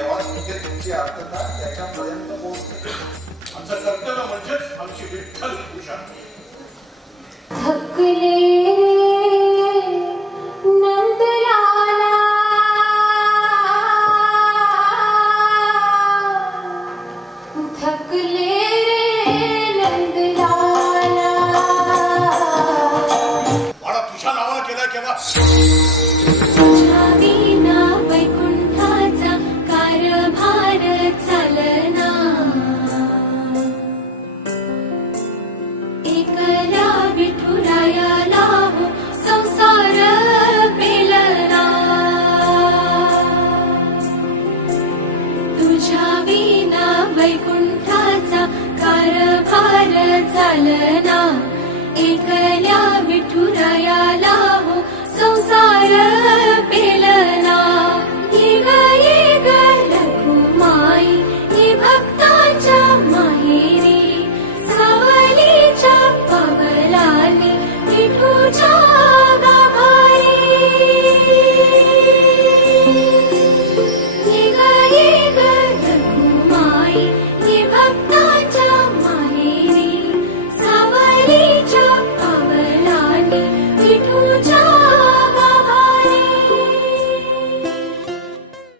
तेव्हाच तिची अर्थता त्याच्यापर्यंत पोहोचते. आमचं कर्तव्य म्हणजेच आमची विठ्ठल पूजा. थकले नंदलाला थकले रे नंदलाला. मला तुझ्या नावाला केलाय केव्हा? तुझ्या विना वैकुंठाचा कारभार चालना. एकला विठुरायाला हो संसार पेलना. तुझ्या विना वैकुंठाचा कारभार चालना. एक